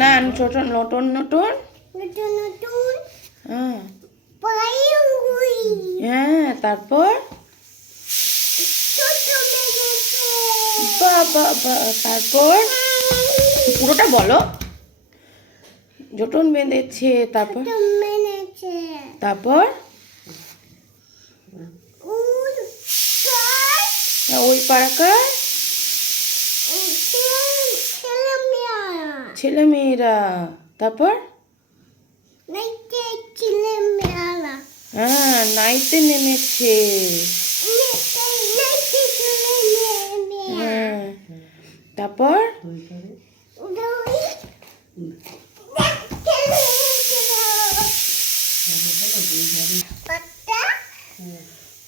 না ছোট নতুন নতুন হ্যাঁ হ্যাঁ তারপর বাবা তারপর পুরোটা বলো। জটন বেঁধেছে তারপর তারপর ওই পাড়াকার ছেলেমেয়েরা তারপর হ্যাঁ নাইতে নেমেছে। হ্যাঁ তারপর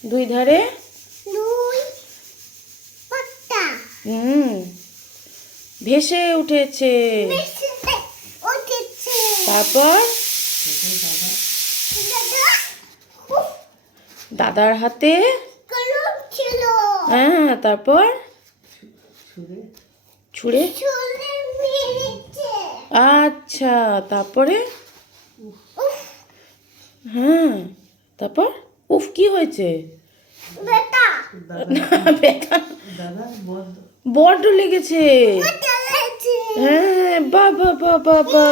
দুই ধারে ভেসে উঠেছে। তারপর দাদার হাতে হ্যাঁ তারপর ছুঁড়ে আচ্ছা তারপরে হ্যাঁ তারপর উফ কি হয়েছে? ব্যথা বড্ড লেগেছে। হ্যাঁ বাবা বাবা।